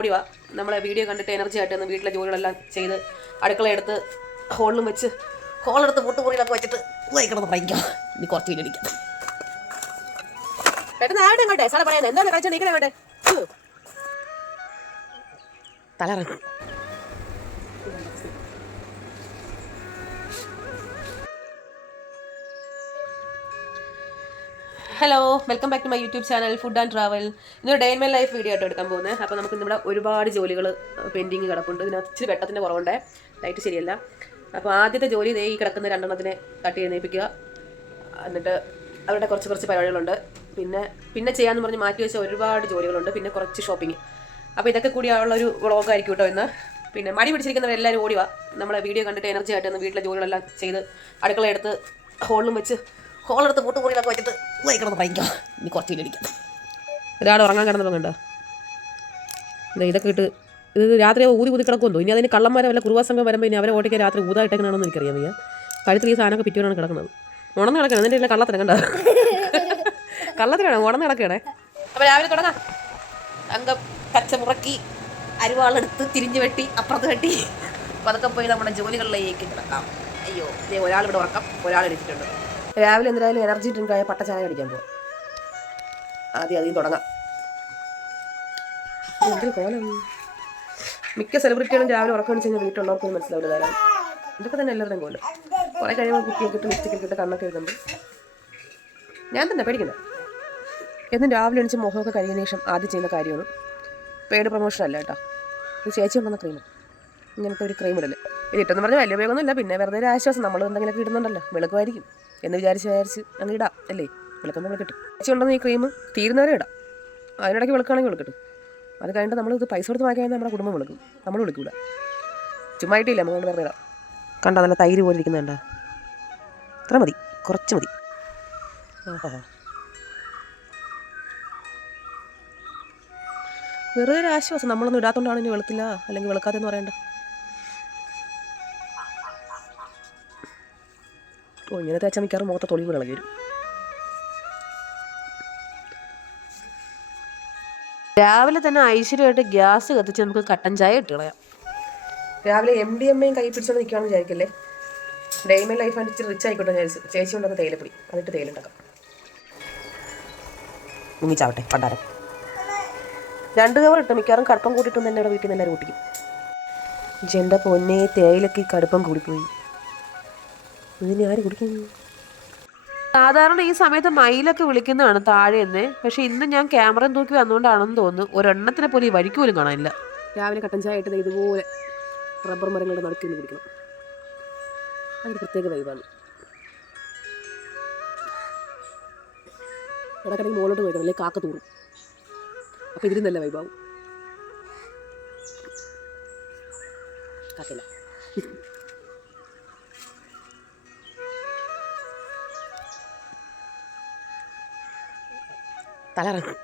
ഓടി വാ. നമ്മളെ വീഡിയോ കണ്ടിട്ട് എനർജി ആയിട്ട് വീട്ടിലെ ജോലികളെല്ലാം ചെയ്ത് അടുക്കളയെടുത്ത് ഹോളിലും വെച്ച് ഹോളെടുത്ത് പൊട്ടുപൊറിയിലൊക്കെ വെച്ചിട്ട് കിടന്ന് ഭയങ്കര ഇനി കുറച്ച് ഇരിക്കാം. പെട്ടെന്ന് ആരുടെ അങ്ങോട്ടെ സാറേ പറയാൻ എന്താണ് കളിച്ചാൽ നീക്കണേ അങ്ങോട്ടെ തലറങ്ങും. Hello, welcome back to my YouTube channel food and travel. ഇന്നൊരു day in my life video ആയിട്ട് എടുക്കാൻ പോകുന്നത്. അപ്പോൾ നമുക്ക് ഇവിടെ ഒരുപാട് ജോലികൾ പെൻഡിങ് കിടപ്പുണ്ട്. ഇതിനകത്ത് ഇച്ചിരി വെട്ടത്തിൻ്റെ കുറവുണ്ട്, ലൈറ്റ് ശരിയല്ല. അപ്പോൾ ആദ്യത്തെ ജോലി ഈ കിടക്കുന്ന രണ്ടെണ്ണത്തിനെ തട്ടി എഴുന്നേൽപ്പിക്കുക. എന്നിട്ട് അവരുടെ കുറച്ച് പരിപാടികളുണ്ട്. പിന്നെ ചെയ്യാമെന്ന് പറഞ്ഞ് മാറ്റി വെച്ച ഒരുപാട് ജോലികളുണ്ട്. പിന്നെ കുറച്ച് ഷോപ്പിംഗ്. അപ്പോൾ ഇതൊക്കെ കൂടിയുള്ളൊരു വ്ളോഗായിരിക്കും കേട്ടോ ഇന്ന്. പിന്നെ മടി പിടിച്ചിരിക്കുന്നവരെല്ലാവരും ഓടി വാ. നമ്മളെ വീഡിയോ കണ്ടിട്ട് എനർജി ആയിട്ട് വീട്ടിലെ ജോലികളെല്ലാം ചെയ്ത് അടുക്കളയെടുത്ത് ഹോളിലും വെച്ച് ഹോളെടുത്ത് പൊട്ടുപൊറിയിലൊക്കെ വെച്ചിട്ട് കിടന്ന് ഭയങ്കര ഇനി കുറച്ച് ഇരിക്കാം. ഒരാൾ ഉറങ്ങാൻ കിടന്നുണ്ടോ? ഇതൊക്കെ ഇട്ട് ഇത് രാത്രി ഊതി കിടക്കുമെന്നോ. ഇനി അതിന് കള്ളന്മാരെ വല്ല കുറുവാസംഘം വരുമ്പോൾ ഇനി അവരെ ഓട്ടിക്കാൻ രാത്രി ഊതായിട്ടേക്കണമെന്ന് എനിക്കറിയാം. വയ്യ കഴുത്തിൽ ഈ സാധനമൊക്കെ പിറ്റുവാണ് കിടക്കുന്നത്. ഉണന്ന് കിടക്കണം. അതിൻ്റെ ഇല്ല കള്ളത്തിന് കണ്ട കള്ളത്തിനാണ് ഉണന്ന് കിടക്കണേ. അപ്പോൾ രാവിലെ തുടങ്ങാം. അങ്കം പച്ചമുറക്കി അരിവാളെടുത്ത് തിരിഞ്ഞു വെട്ടി അപ്പുറത്ത് വെട്ടി പതുക്കെ പോയി നമ്മുടെ ജോലികളിലേക്ക് കിടക്കാം. അയ്യോ, ഒരാളിവിടെ ഉറക്കം, ഒരാൾ എടുത്തിട്ടുണ്ട്. രാവിലെ എന്തായാലും എനർജി ഡ്രിങ്കായ പട്ട ചായ അടിക്കാൻ പോവാം. ആദ്യം തുടങ്ങാം. എന്തൊരു കോലം. മിക്ക സെലിബ്രിറ്റികളും രാവിലെ ഉറക്കം വെച്ച് കഴിഞ്ഞാൽ വീട്ടിലുള്ളവർക്കൊന്നും മനസ്സിലാവില്ല തരാൻ. ഇതൊക്കെ തന്നെ എല്ലാവരുടെയും കോലം. കുറേ കഴിയുമ്പോൾ കുട്ടിയൊക്കെ ഇട്ട് ലിപ്സ്റ്റിക്കൊക്കെ ഇട്ട് കണ്ണൊക്കെ എഴുതുമ്പോൾ ഞാൻ തന്നെ പേടിക്കുന്നത്. എന്നും രാവിലെ എണിച്ച് മുഖമൊക്കെ കഴിയുന്ന ശേഷം ആദ്യം ചെയ്യുന്ന കാര്യമാണ്. പെയ്ഡ് പ്രൊമോഷൻ അല്ല കേട്ടോ, ഇത് ചേച്ചി കൊണ്ടുവന്ന ക്രീം. ഇങ്ങനത്തെ ഒരു ക്രീം ഇടല്ലേ. ഇത് ഇട്ടെന്ന് പറഞ്ഞാൽ വലിയ ഉപയോഗമൊന്നുമില്ല. പിന്നെ വെറുതെ ഒരു ആശ്വാസം. നമ്മൾ എന്തെങ്കിലുമൊക്കെ ഇടുന്നുണ്ടല്ലോ, വെളുക്കുമായിരിക്കും എന്ന് വിചാരിച്ച് അങ്ങ് ഇടാം അല്ലേ. വിളക്കുമ്പോൾ വിളക്കിട്ടും ചേച്ചി കൊണ്ടുവന്ന ഈ ക്രീം തീരുന്നവരെ ഇടാം. അതിനിടയ്ക്ക് വിളക്കുകയാണെങ്കിൽ വിളക്കിട്ടും. അത് കഴിഞ്ഞിട്ട് നമ്മൾ ഇത് പൈസ കൊടുത്ത് വാങ്ങിയാൽ നമ്മുടെ കുടുംബം വിളക്കും, നമ്മൾ വിളിക്കൂല. ചുമ്മായിട്ടില്ല, നമ്മൾ വെറുതെ ഇടാം. കണ്ടോ, നല്ല തൈര് പോലെ ഇരിക്കുന്നുണ്ടോ? ഇത്ര മതി, കുറച്ച് മതി. വെറുതെ ഒരു ആശ്വാസം. നമ്മളൊന്നും ഇടാത്തോണ്ടാണ് ഇനി വെളുക്കില്ല അല്ലെങ്കിൽ വെളുക്കാത്തെന്ന് പറയണ്ട. ഇങ്ങനെ തേച്ചാൽ മിക്കാറും മുഖത്തെ തൊളിവ് ഇളകി വരും. രാവിലെ തന്നെ ഐശ്വര്യമായിട്ട് ഗ്യാസ് കത്തിച്ച് നമുക്ക് കട്ടൻ ചായ ഇട്ട് കളയാം. രാവിലെ MDMA കൈ പിടിച്ചോണ്ട് നിൽക്കുകയാണെന്ന് വിചാരിക്കല്ലേ. ഡേ ഇൻ മൈ ലൈഫ് ആയിട്ട് ഇച്ചിരി റിച്ച് ആയിക്കോട്ടെ വിചാരിച്ചു. ചേച്ചി കൊണ്ടുവന്ന തേയിലപ്പൊടി അതിട്ട് തേയിലുണ്ടാക്കാം. ചാവട്ടെ പണ്ടാരം 2 കവർ ഇട്ട് മിക്കാറും കടുപ്പം കൂട്ടിയിട്ടൊന്നും എൻ്റെ വീട്ടിൽ നിന്ന് എല്ലാവരും കൂട്ടിക്കും. എൻ്റെ പൊന്നെ, തേയിലൊക്കെ കടുപ്പം കൂടിപ്പോയി. ഇതിന് ആര് കുടിക്കും? സാധാരണ ഈ സമയത്ത് മയിലൊക്കെ വിളിക്കുന്നതാണ് താഴെ നിന്ന്. പക്ഷെ ഇന്ന് ഞാൻ ക്യാമറ തൂക്കി വന്നുകൊണ്ടാണെന്ന് തോന്നുന്നു ഒരെണ്ണത്തിനെ പോലെ ഈ വഴിക്ക് പോലും കാണാനില്ല. രാവിലെ കട്ടൻ ചായ ഇട്ടത് ഇതുപോലെ റബ്ബർ മരങ്ങളുടെ നടുക്കിൽ നിന്ന് കുടിക്കണം. അതൊരു പ്രത്യേക വൈബാണ്. ഇടക്കിടയ്ക്ക് മുകളിലോട്ട് പോയിക്കണം, അല്ലെങ്കിൽ കാക്ക തൂറും. അപ്പം ഇതിലും നല്ല വൈബാവും. കാക്കയില്ല. തലറങ്ങും.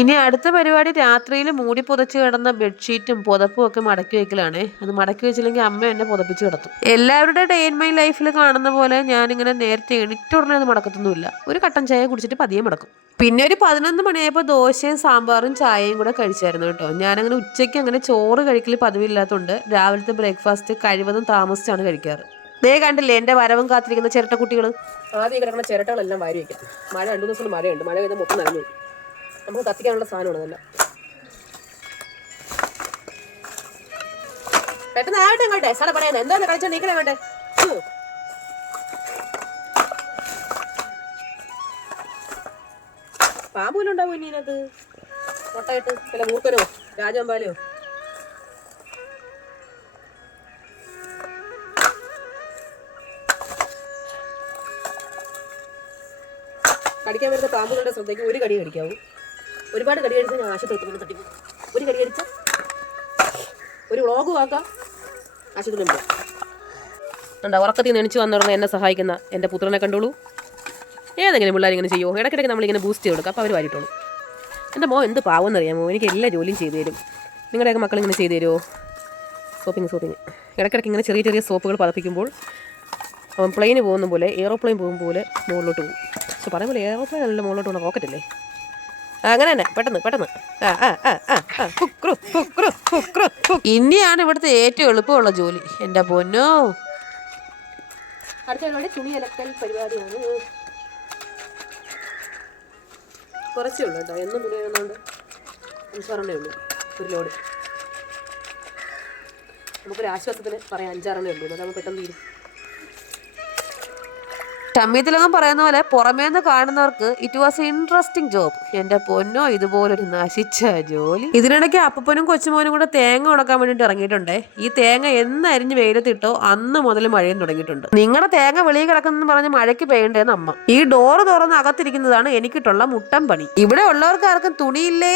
ഇനി അടുത്ത പരിപാടി രാത്രിയിൽ മൂടി പുതച്ച് കിടന്ന ബെഡ്ഷീറ്റും പുതപ്പും ഒക്കെ മടക്കി വെക്കലാണ്. അത് മടക്കി വെച്ചില്ലെങ്കിൽ അമ്മ എന്നെ പുതപ്പിച്ച് കിടത്തും. എല്ലാവരുടെ ഡേ ഇൻ മൈ ലൈഫിൽ കാണുന്ന പോലെ ഞാനിങ്ങനെ നേരത്തെ എണീറ്റ ഉടനെ അത് മടക്കത്തൊന്നുമില്ല. ഒരു കട്ടൻ ചായ കുടിച്ചിട്ട് പതിയെ മടക്കും. പിന്നെ ഒരു 11 മണിയായപ്പോൾ ദോശയും സാമ്പാറും ചായയും കൂടെ കഴിച്ചായിരുന്നു കേട്ടോ. ഞാനങ്ങനെ ഉച്ചയ്ക്ക് അങ്ങനെ ചോറ് കഴിക്കൽ പതിവില്ലാത്തതുകൊണ്ട് രാവിലത്തെ ബ്രേക്ക്ഫാസ്റ്റ് കഴിവതും താമസിച്ചാണ് കഴിക്കാറ്. ദേ കണ്ടില്ലേ എൻ്റെ വരവും കാത്തിരിക്കുന്ന ചിരട്ടക്കുട്ടികൾ. ആദ്യം കിടക്കുന്ന ചിരട്ടകളെല്ലാം വാരി വയ്ക്കാം. മഴ 2 ദിവസം മഴയുണ്ട്. മഴ പെയ്ത് മൊത്തം നനഞ്ഞു. നമുക്ക് കത്തിക്കാനുള്ള സാധനമാണ് ഇതെല്ലാം. പെട്ടെന്ന് ആരുടെ അങ്ങോട്ടെ സാറേ പറയാൻ എന്താണ് കളിച്ചാൽ നീക്കണേ അങ്ങോട്ടെ. പാമ്പൂലും ഉണ്ടാവും ഇനി ഇതിനകത്ത് മുട്ടയിട്ട്. വല്ല മൂർക്കനോ രാജാമ്പാലയോ. കടിക്കാൻ വരുന്ന പാമ്പുകളുടെ ശ്രദ്ധയ്ക്ക് ഒരു കടി കടിക്കാവൂ. ഒരുപാട് കടി കടിച്ചാൽ ഞാൻ ആശുപത്രി തട്ടിപ്പോ. ഒരു കടി കടിച്ച ഒരു വ്ളോഗ് ആക്കാം, ആശുപത്രി പോകാം. എന്താ ഉറക്കത്തിൽ നിന്ന് എണിച്ച് വന്നിടന്ന് എന്നെ സഹായിക്കുന്ന എൻ്റെ പുത്രനെ കണ്ടോളൂ. ഏതെങ്കിലും പിള്ളേർ ഇങ്ങനെ ചെയ്യുമോ? ഇടയ്ക്കിടയ്ക്ക് നമ്മളിങ്ങനെ ബൂസ്റ്റ് ചെയ്ത് കൊടുക്കാം, അപ്പോൾ അവർ വാരിട്ടോളൂ. എൻ്റെ മോൻ എന്ത് പാവെന്നറിയാമോ, എനിക്ക് എല്ലാ ജോലിയും ചെയ്തു തരും. നിങ്ങളുടെയൊക്കെ മക്കളിങ്ങനെ ചെയ്തു തരുമോ? സോപ്പിങ് ഇടയ്ക്കിടയ്ക്ക് ഇങ്ങനെ ചെറിയ സോപ്പുകൾ പതപ്പിക്കുമ്പോൾ അവൻ പ്ലെയിന് പോകുന്ന പോലെ, എയ്റോപ്ലെയിൻ പോകുന്ന പോലെ മുകളിലോട്ട് പോകും. പക്ഷെ പറയുമ്പോൾ എയ്റോപ്ലെയിൻ അല്ല, മുകളിലോട്ട് പോകുന്ന റോക്കറ്റല്ലേ. അങ്ങനെ തന്നെ പെട്ടെന്ന് പെട്ടെന്ന്. ഇനിയാണ് ഇവിടുത്തെ ഏറ്റവും എളുപ്പമുള്ള ജോലി. എൻ്റെ പൊന്നോ. അടുത്ത തുണി അലക്കൽ പരിപാടിയാണ്. കുറച്ചേ ഉള്ളൂ കേട്ടോ, എന്നും തുണി എഴുതുന്നതുകൊണ്ട് 5-6 ഉള്ളൂ ഒരു ലോഡ്. നമുക്കൊരു ആശ്വാസത്തിന് പറയാം 5-6 ഉള്ളൂ, അതാകുമ്പോൾ പെട്ടെന്ന് തീരും. ഷമ്മീത്തിലകം പറയുന്ന പോലെ പുറമേന്ന് കാണുന്നവർക്ക് ഇറ്റ് വാസ് ഇൻട്രസ്റ്റിംഗ് ജോബ്. എൻ്റെ പൊന്നോ, ഇതുപോലൊരു നശിച്ച ജോലി. ഇതിനിടയ്ക്ക് അപ്പനും കൊച്ചുമോനും കൂടെ തേങ്ങ ഉണക്കാൻ വേണ്ടിയിട്ട് ഇറങ്ങിയിട്ടുണ്ടേ. ഈ തേങ്ങ എന്നരിഞ്ഞ് വെയിലത്തിട്ടോ അന്ന് മുതൽ മഴയും തുടങ്ങിയിട്ടുണ്ട്. നിങ്ങളുടെ തേങ്ങ വെളിയിൽ കിടക്കുന്നെന്ന് പറഞ്ഞ് മഴയ്ക്ക് പെയ്യണ്ടേന്ന് അമ്മ. ഈ ഡോറ് തുറന്ന് അകത്തിരിക്കുന്നതാണ് എനിക്കിട്ടുള്ള മുട്ടം പണി. ഇവിടെ ഉള്ളവർക്ക് ആർക്കും തുണിയില്ലേ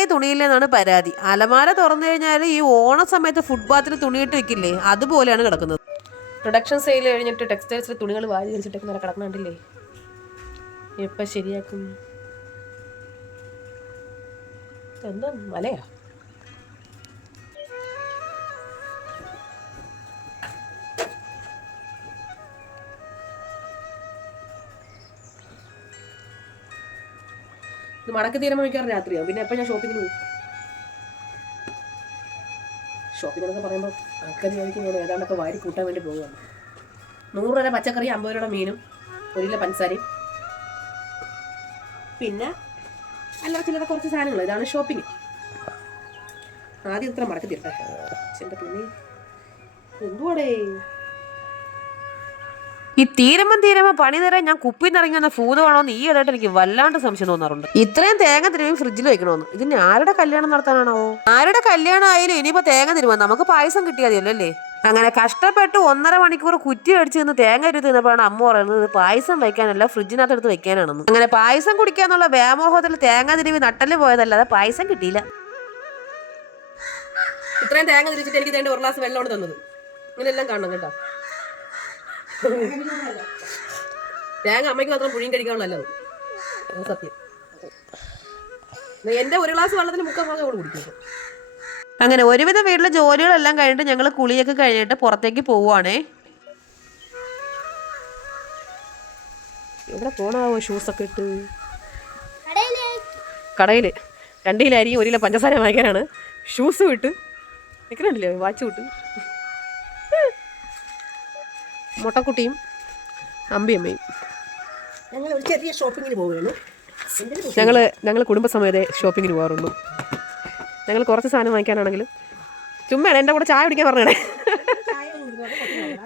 എന്നാണ് പരാതി. അലമാര തുറന്നു കഴിഞ്ഞാൽ ഈ ഓണ സമയത്ത് ഫുട്പാത്തിൽ തുണിയിട്ട് വെക്കില്ലേ, അതുപോലെയാണ് കിടക്കുന്നത്. പ്രൊഡക്ഷൻ സെയിൽ കഴിഞ്ഞിട്ട് ടെക്സ്റ്റൈൽസിൽ തുണികൾ വാരി വലിച്ചിട്ടൊക്കെ നല്ല കിടക്കണുണ്ടല്ലേ. എപ്പം ശരിയാക്കും? എന്താ മലയാ? ഇത് മടക്കി തീരുമ്പോൾ മിക്കവാറും രാത്രിയാവും. പിന്നെ എപ്പോൾ ഞാൻ ഷോപ്പിങ്ങിന് പോകും? ഷോപ്പിംഗ് എന്നൊക്കെ പറയുമ്പോൾ ആൾക്കാർ വിചാരിക്കും ഞാൻ ഏതാണ്ടൊക്കെ വാരി കൂട്ടാൻ വേണ്ടി പോകുകയാണ്. 100 രൂപ പച്ചക്കറി, 50 രൂപ മീനും, 1 കിലോ പഞ്ചസാരയും, പിന്നെ അല്ല ചിലപ്പോൾ കുറച്ച് സാധനങ്ങൾ. ഇതാണ് ഷോപ്പിംഗ്. ആദ്യം ഇത്ര മടക്കി തീർട്ടെ. എൻ്റെ തുണി എന്തുവാടേ ഈ തീരുമ്പം പണി തരാൻ ഞാൻ കുപ്പി നിറങ്ങി വന്ന ഫൂത് വേണമെന്ന് ഈ ഇടയായിട്ട് എനിക്ക് വല്ലാണ്ട് സംശയം തോന്നാറുണ്ട്. ഇത്രയും തേങ്ങ തിരുമ്പി ഫ്രിഡ്ജിൽ വെക്കണമെന്ന്. ഇതിന് ആരുടെ കല്യാണം നടത്താനാണോ? ആരുടെ കല്യാണം ആയാലും ഇനിയിപ്പോ തേങ്ങ തിരുവാൻ നമുക്ക് പായസം കിട്ടിയാതിയല്ലോ അല്ലേ. അങ്ങനെ കഷ്ടപ്പെട്ട് 1.5 മണിക്കൂർ കുറ്റി അടിച്ച് നിന്ന് തേങ്ങ അരി തിന്നപ്പോഴാണ് അമ്മ പറയുന്നത് പായസം വയ്ക്കാനല്ല ഫ്രിഡ്ജിനകത്ത് എടുത്ത് വെക്കാനാണെന്ന്. അങ്ങനെ പായസം കുടിക്കാന്നുള്ള വ്യാമോഹത്തിൽ തേങ്ങ തിരുവി നട്ടല് പോയതല്ലാതെ പായസം കിട്ടിയില്ല. ഇത്രയും തേങ്ങ തിരിച്ചിട്ട് എനിക്ക് തേണ്ട 1 ഗ്ലാസ് വെള്ളമാണ് തന്നത്. ഇങ്ങനെല്ലാം കാണണം കേട്ടോ. തേങ്ങ അമ്മയ്ക്ക് മാത്രം പുഴിയും കഴിക്കാനുള്ളല്ലോ സത്യം. എൻ്റെ 1 ഗ്ലാസ് വെള്ളത്തിന് 3/4 ഭാഗം കൂടെ കുടിക്കും. അങ്ങനെ ഒരുവിധം വീട്ടിലെ ജോലികളെല്ലാം കഴിഞ്ഞിട്ട് ഞങ്ങൾ കുളിയൊക്കെ കഴിഞ്ഞിട്ട് പുറത്തേക്ക് പോവുകയാണേ. എവിടെ പോണാവോ? ഷൂസൊക്കെ ഇട്ട് കടയിൽ 2 കിലോ അരിയും 1 കിലോ പഞ്ചസാര വാങ്ങിക്കാനാണ്. ഷൂസ് വിട്ട് നിൽക്കണില്ലേ, വാച്ച് വിട്ട്. മുട്ടക്കുട്ടിയും അമ്പിയമ്മയും ഞങ്ങൾ ഒരു ചെറിയ ഷോപ്പിങ്ങിന് പോവുകയാണ്. ഞങ്ങൾ കുടുംബസമേതേ ഷോപ്പിങ്ങിന് പോകാറുള്ളൂ. ഞങ്ങൾ കുറച്ച് സാധനം വാങ്ങിക്കാനാണെങ്കിലും ചുമ്മാ എൻ്റെ കൂടെ ചായ കുടിക്കാൻ പറഞ്ഞാണേ.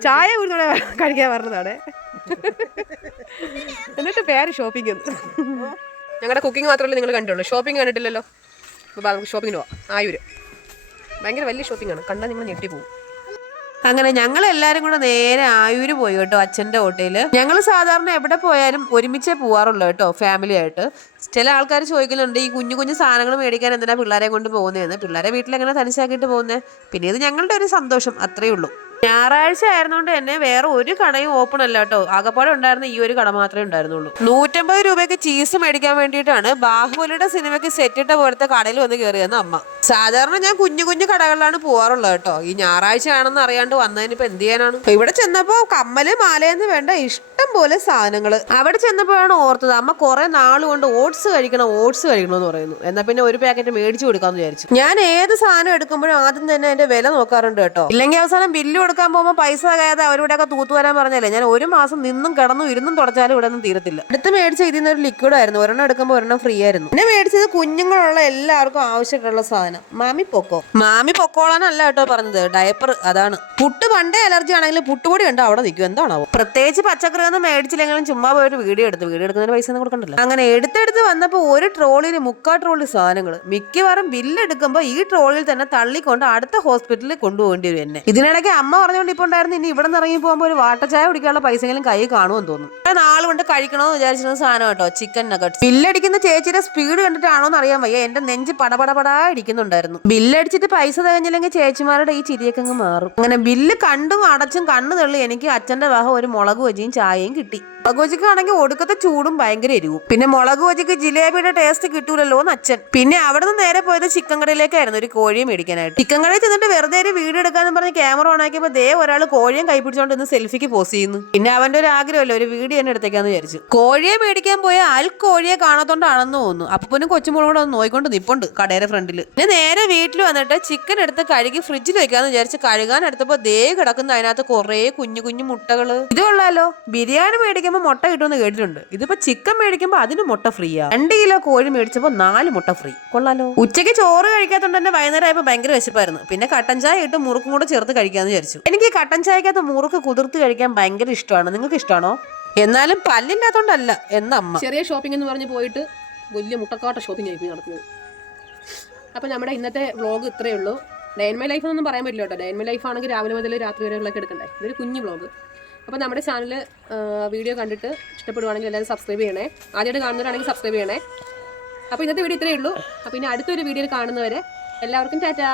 ചായ കുടിച്ചോടെ കഴിക്കാൻ പറഞ്ഞതാണ്. എന്നിട്ട് പേര് ഷോപ്പിംഗ്. ഞങ്ങളുടെ കുക്കിംഗ് മാത്രമല്ലേ നിങ്ങൾ കണ്ടുള്ളൂ, ഷോപ്പിംഗ് കണ്ടിട്ടില്ലല്ലോ. അപ്പോൾ നമുക്ക് ഷോപ്പിങ്ങിന് പോവാം. ആയൂര് ഭയങ്കര വലിയ ഷോപ്പിംഗാണ്, കണ്ടാൽ നിങ്ങൾ ഞെട്ടിപ്പോവും. അങ്ങനെ ഞങ്ങൾ എല്ലാവരും കൂടെ നേരെ ആയൂര് പോയി കേട്ടോ, അച്ഛൻ്റെ ഹോട്ടലിൽ. ഞങ്ങൾ സാധാരണ എവിടെ പോയാലും ഒരുമിച്ചേ പോകാറുള്ളൂ കേട്ടോ, ഫാമിലി ആയിട്ട്. ചില ആൾക്കാർ ചോദിക്കുന്നുണ്ട് ഈ കുഞ്ഞു കുഞ്ഞു സാധനങ്ങൾ മേടിക്കാൻ എന്തിനാ പിള്ളേരെ കൊണ്ട് പോകുന്നതെന്ന്. പിള്ളേരെ വീട്ടിലെങ്ങനെ തനിച്ചാക്കിയിട്ട് പോകുന്നത്? പിന്നെ ഇത് ഞങ്ങളുടെ ഒരു സന്തോഷം, അത്രയേ ഉള്ളൂ. ഞായറാഴ്ച ആയിരുന്നോണ്ട് തന്നെ വേറെ ഒരു കടയും ഓപ്പൺ അല്ല കേട്ടോ. ആകപ്പാടെ ഉണ്ടായിരുന്ന ഈ ഒരു കട മാത്രമേ ഉണ്ടായിരുന്നുള്ളൂ. 150 രൂപയ്ക്ക് ചീസ് മേടിക്കാൻ വേണ്ടിയിട്ടാണ് ബാഹുബലിയുടെ സിനിമയ്ക്ക് സെറ്റിട്ട പോലത്തെ കടയിൽ വന്ന് കയറിയെന്ന് അമ്മ. സാധാരണ ഞാൻ കുഞ്ഞു കുഞ്ഞു കടകളിലാണ് പോകാറുള്ളത് കേട്ടോ. ഈ ഞായറാഴ്ച ആണെന്ന് അറിയാണ്ട് വന്നതിനിപ്പോൾ എന്ത് ചെയ്യാനാണ്. ഇവിടെ ചെന്നപ്പോൾ കമ്മല് മാലയെന്ന് വേണ്ട ഇഷ്ടം പോലെ സാധനങ്ങൾ. അവിടെ ചെന്നപ്പോഴാണ് ഓർത്തത് അമ്മ കുറെ നാളുകൊണ്ട് ഓട്സ് കഴിക്കണം എന്ന് പറയുന്നു. എന്നാൽ പിന്നെ ഒരു പാക്കറ്റ് മേടിച്ചു കൊടുക്കാമെന്ന് വിചാരിച്ചു. ഞാൻ ഏത് സാധനം എടുക്കുമ്പോഴും ആദ്യം തന്നെ അതിന്റെ വില നോക്കാറുണ്ട് കേട്ടോ. ഇല്ലെങ്കിൽ അവസാനം ബില്ല് എടുക്കാൻ പോകുമ്പോൾ പൈസ കഴിയാതെ അവരിവിടെയൊക്കെ തൂത്തുവരാൻ പറഞ്ഞാലേ ഞാൻ 1 മാസം നിന്നും കിടന്നും ഇരുന്നും തുടച്ചാലും ഇവിടെ ഒന്നും തീരത്തില്ല. അടുത്ത് മേടിച്ച ഇതിന്ന് ഒരു ലിക്വിഡ് ആയിരുന്നു, 1 എടുക്കുമ്പോൾ 1 ഫ്രീ ആയിരുന്നു. പിന്നെ മേടിച്ചത് കുഞ്ഞുങ്ങളുള്ള എല്ലാവർക്കും ആവശ്യമായിട്ടുള്ള സാധനം മാമി പൊക്കോളാനല്ല കേട്ടോ പറഞ്ഞത്, ഡയപ്പർ. അതാണ്. പുട്ട് പണ്ടേ അലർജി ആണെങ്കിലും പുട്ടുപൊടി ഉണ്ട് അവിടെ നിൽക്കും, എന്താണാവോ. പ്രത്യേകിച്ച് പച്ചക്കറി ഒന്നും മേടിച്ചില്ലെങ്കിലും ചുമ്മാ പോയിട്ട് വീഡിയോ എടുക്കുന്നതിന് പൈസ ഒന്നും കൊടുക്കണ്ടല്ലോ. അങ്ങനെ എടുത്തെടുത്ത് വന്നപ്പോൾ ഒരു ട്രോളിയിൽ 3/4 ട്രോളി സാധനങ്ങൾ. മിക്കവാറും ബില്ല് എടുക്കുമ്പോൾ ഈ ട്രോളിൽ തന്നെ തള്ളിക്കൊണ്ട് അടുത്ത ഹോസ്പിറ്റലിൽ കൊണ്ടുപോകേണ്ടി വരും എന്നെ. ഇതിനിടയ്ക്ക് അമ്മ പറഞ്ഞുകൊണ്ട് ഇപ്പോൾ ഉണ്ടായിരുന്നു ഇനി ഇവിടെ നിന്ന് ഇറങ്ങി പോകുമ്പോൾ ഒരു വാട്ടച്ചായ കുടിക്കാനുള്ള പൈസയെങ്കിലും കൈ കാണുമെന്ന് തോന്നുന്നു. നാളുകൊണ്ട് കഴിക്കണമെന്ന് വിചാരിച്ചിരുന്ന സാധനം കേട്ടോ, ചിക്കൻ നഗറ്റ്സ്. ബില്ലടിക്കുന്ന ചേച്ചിയുടെ സ്പീഡ് കണ്ടിട്ടാണോ എന്ന് അറിയാൻ വയ്യ, എന്റെ നെഞ്ച് പടപടപടാ ഇരിക്കുന്നുണ്ടായിരുന്നു. ബില്ലടിച്ചിട്ട് പൈസ തികഞ്ഞില്ലെങ്കിൽ ചേച്ചിമാരുടെ ഈ ചിരിയൊക്കെ അങ്ങ് മാറും. അങ്ങനെ ബില്ല് കണ്ടും അടച്ചും കണ്ണു തള്ളി എനിക്ക് അച്ഛന്റെ വക ഒരു മുളക് ബജിയും ചായയും കിട്ടി. മുളക് ബജിക്കാണെങ്കിൽ ഒടുക്കത്തെ ചൂടും ഭയങ്കര എരിവും. പിന്നെ മുളക് ബജിക്ക് ജിലേബിയുടെ ടേസ്റ്റ് കിട്ടൂലല്ലോ എന്ന് അച്ഛൻ. പിന്നെ അവിടെ നിന്ന് നേരെ പോയത് ചിക്കൻ കടയിലേക്കായിരുന്നു ഒരു കോഴിയെ മേടിക്കാനായിട്ട്. ചിക്കൻ കടയിൽ ചെന്നിട്ട് വെറുതെ ഒരു വീഡിയോ എടുക്കാന്ന് പറഞ്ഞ് ക്യാമറ ഓൺ ആക്കിയപ്പോൾ ദേ ഒരാൾ കോഴിയെ കൈപ്പിടിച്ചോണ്ട് ഇന്ന് സെൽഫിക്ക് പോസ് ചെയ്യുന്നു. പിന്നെ അവന്റെ ഒരു ആഗ്രഹമല്ലോ ഒരു വീഡിയോ തന്നെ എടുത്തേക്കാന്ന് വിചാരിച്ചു. കോഴിയെ മേടിക്കാൻ പോയ കോഴിയെ കാണാത്തോണ്ടാണെന്ന് തോന്നുന്നു. അപ്പനും കൊച്ചുമോളും കൂടെ നോയിക്കൊണ്ട് നിപ്പുണ്ട് കടയുടെ ഫ്രണ്ടിൽ. പിന്നെ നേരെ വീട്ടിൽ വന്നിട്ട് ചിക്കൻ എടുത്ത് കഴുകി ഫ്രിഡ്ജിൽ വെക്കാന്ന് വിചാരിച്ച് കഴുകാൻ എടുത്തപ്പോ ദേ കിടക്കുന്ന അതിനകത്ത് കുറെ കുഞ്ഞു കുഞ്ഞു മുട്ടകള്. ഇത് കൊള്ളാലോ, ബിരിയാണി മേടിക്കുമ്പോൾ മുട്ട കിട്ടുമെന്ന് കേട്ടിട്ടുണ്ട്. ഇതിപ്പോ ചിക്കൻ മേടിക്കുമ്പോൾ അതിന് മുട്ട ഫ്രീയാ. 2 കിലോ കോഴി മേടിച്ചപ്പോൾ 4 മുട്ട ഫ്രീ. കൊള്ളാലോ. ഉച്ചയ്ക്ക് ചോറ് കഴിക്കാത്തോണ്ട് തന്നെ വൈകുന്നേരം ആയപ്പോൾ ഭയങ്കര വിശപ്പായിരുന്നു. പിന്നെ കട്ടൻ ചായ ഇട്ട് മുറുക്കും കൂടെ ചേർത്ത് കഴിക്കാന്ന് വിചാരിച്ചു. എനിക്ക് കട്ടൻ ചായക്കകത്ത് മുറുക്ക് കുതിർത്ത് കഴിക്കാൻ ഭയങ്കര ഇഷ്ടമാണ്. നിങ്ങൾക്ക് ഇഷ്ടമാണോ? എന്നാലും പല്ലില്ലാത്തോണ്ടല്ല എന്നമ്മ. ചെറിയ ഷോപ്പിംഗ് എന്ന് പറഞ്ഞ് പോയിട്ട് വലിയ മുട്ടക്കാട്ട ഷോപ്പിംഗ് ആയിരിക്കും നടക്കുന്നത്. അപ്പോൾ നമ്മുടെ ഇന്നത്തെ വ്ളോഗ് ഇത്രയേ ഉള്ളൂ. ഡേ ഇൻ മൈ ലൈഫ് എന്നൊന്നും പറയാൻ പറ്റില്ല കേട്ടോ. ഡേ ഇൻ മൈ ലൈഫ് ആണെങ്കിൽ രാവിലെ മുതൽ രാത്രി വരെയുള്ളൊക്കെ എടുക്കണ്ടേ. ഇതൊരു കുഞ്ഞു വ്ളോഗ്. അപ്പോൾ നമ്മുടെ ചാനൽ വീഡിയോ കണ്ടിട്ട് ഇഷ്ടപ്പെടുവാണെങ്കിൽ എല്ലാവരും സബ്സ്ക്രൈബ് ചെയ്യണേ. ആദ്യമായിട്ട് കാണുന്നവരാണെങ്കിൽ സബ്സ്ക്രൈബ് ചെയ്യണേ. അപ്പോൾ ഇന്നത്തെ വീഡിയോ ഇത്രയേ ഉള്ളൂ. അപ്പോൾ ഇനി അടുത്തൊരു വീഡിയോയിൽ കാണുന്നവരെ എല്ലാവർക്കും ടാറ്റാ.